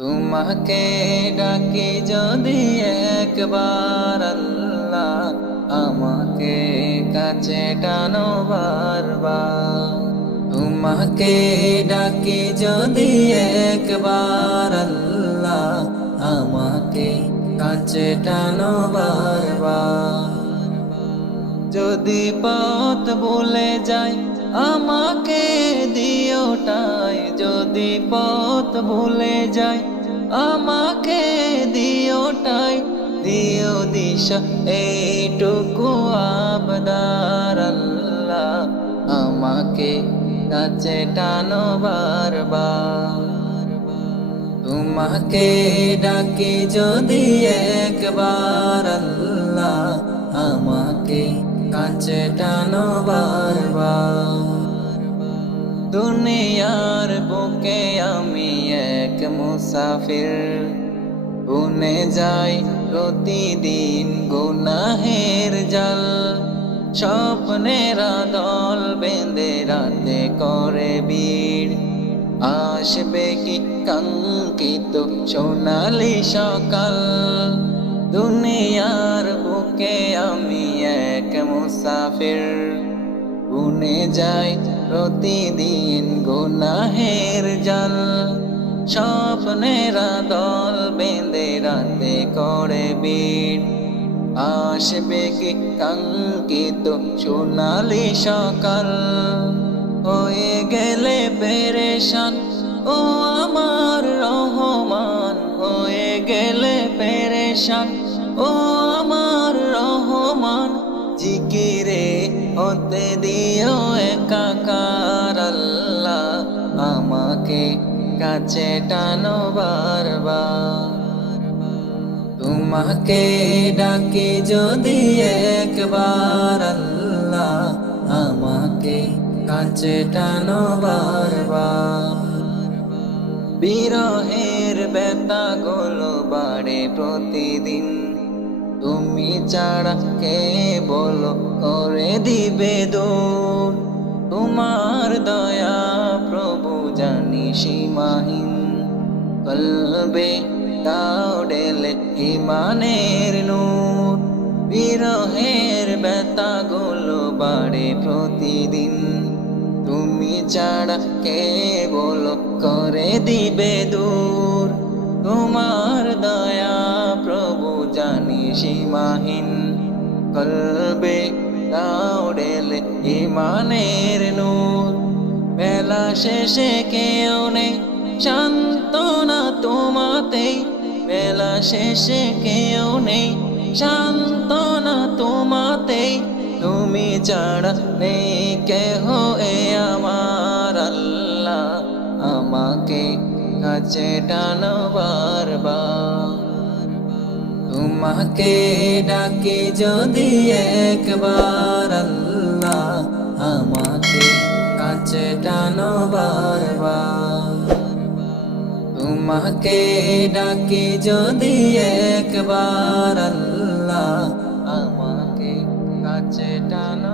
তোমাকে ডাকি যদি একবার আল্লাহ, আমাকে কাছে টানো বারবার। তোমাকে ডাকি যদি একবার আল্লাহ, আমাকে কাছে টানো বারবার। যদি পথ ভুলে যাই আমাকে দিওটাই, যদি পথ ভুলে যাই আমাকে দিওটাই, দিও দিশা এইটুকু আবদার আল্লাহ, আমাকে কাছে টানো বারবার। তোমাকে ডাকি যদি একবার আল্লাহ, আমাকে কাছে টানো বারবার। দুনিয়ার বুকে আমি এক মুসাফির, বুনে যাই প্রতিদিন গুনাহের জাল। স্বপ্নেরা দল বেঁধে রাতে করে ভিড়, আসবে কি কাঙ্ক্ষিত সোনালি সকাল। দুনিয়ার বুকে আমি এক মুসাফির, বুনে যাই প্রতিদিন গুনাহের জাল। স্বপ্নেরা দল বেঁধে রাতে করে ভিড়, আসবে কি কাঙ্ক্ষিত সোনালি সকাল। হয়ে গেলে পেরেশান ও আমার রহমান, হয়ে গেলে পেরেশান ও আমার রহমান। জিকিরে হতে দিও একাকার আল্লাহ, আমাকে কাছে টানো বারবার। তোমাকে ডাকি যদি একবার আল্লাহ, আমাকে কাছে টানো বারবার। বিরহের ব্যথা গুলো বাড়ে প্রতিদিন, তুমি ছাড়া কে বলো করে দিবে দূর। তোমার দয়া প্রভু জানি সীমাহীন, কলবে দাও ঢেলে ইমানের নূর। বিরহের ব্যথা গুলো বাড়ে প্রতিদিন, তুমি ছাড়া কে বলো করে দিবে দূর। তোমার দয়া প্রভু জানি সীমাহীন, কলবে দাও ঢেলে ইমানের নূর। বেলা শেষে কেউ নেই সান্ত্বনা তোমাতেই, বেলা শেষে কেউ নেই সান্ত্বনা তোমাতেই। তুমি ছাড়া নেই কেহ এ আমার আল্লাহ, আমাকে কাছে টানো বারবার। তোমাকে ডাকি যদি একবার আল্লাহ, আমাকে কাছে টানো বারবার। তোমাকে ডাকি যদি একবার আল্লাহ, আমাকে কাছে টানো